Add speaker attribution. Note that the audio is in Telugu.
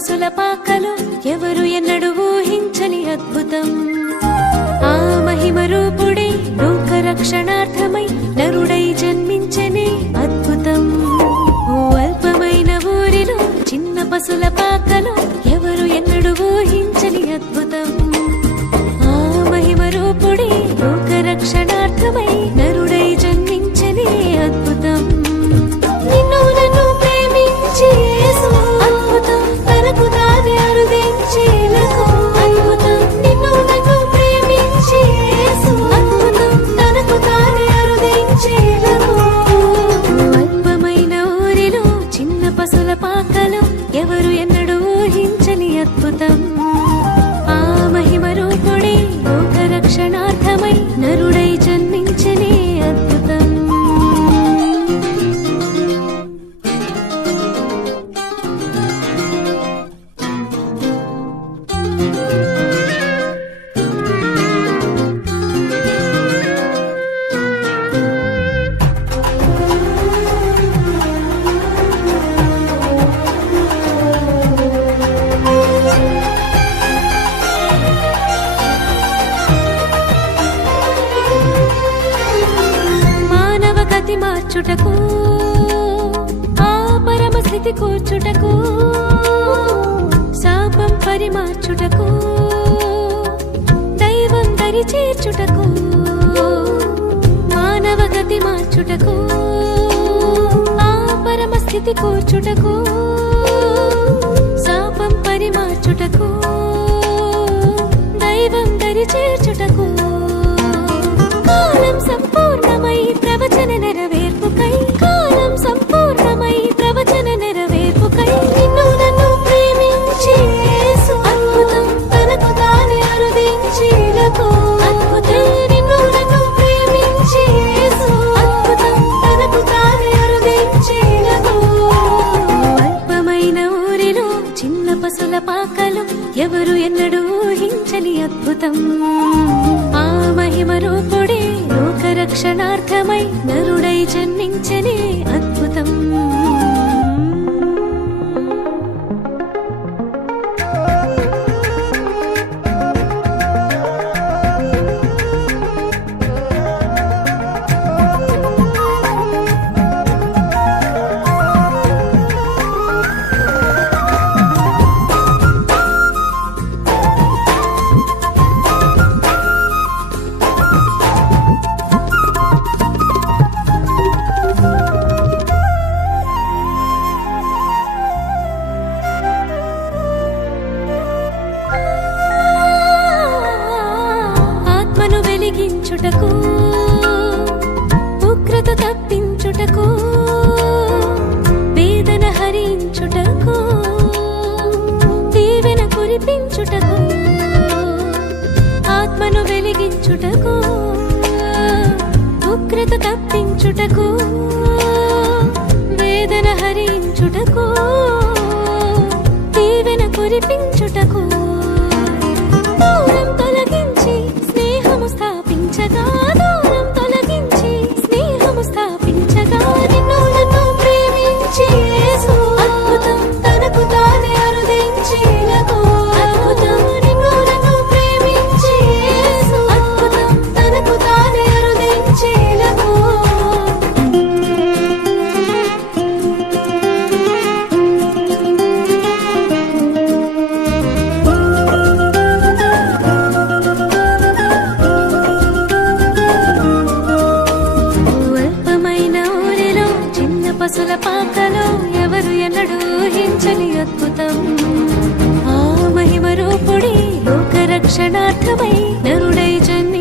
Speaker 1: ఆకాశుల పాకలు ఎవరు ఎన్నడు ఊహించని అద్భుతం. ఆ మహిమ రూపుడే రక్షణ కూర్చుటకు ఆ పరమ స్థితి కూర్చుటకు శాపం పరిమార్చుటకు దైవం దరి చేర్చుటకు మానవ గతి మార్చుటకు ఆ పరమ స్థితి కూర్చుటకు శాపం పరిమార్చుటకు. తాపసుల పాకలు ఎవరు ఎన్నడూ ఊహించని అద్భుతం. ఆ మహిమ రూపుడే లోకరక్షణార్థమై నరుడై జన్మించని అద్భుతం. తప్పించుటకు ఉగ్రత తప్పించుటకు వేదన హరించుటకు దీవెన కురిపించుటకు ఆత్మను వెలిగించుటకు ఉగ్రత తప్పించుటకు நருடை ஜன்னி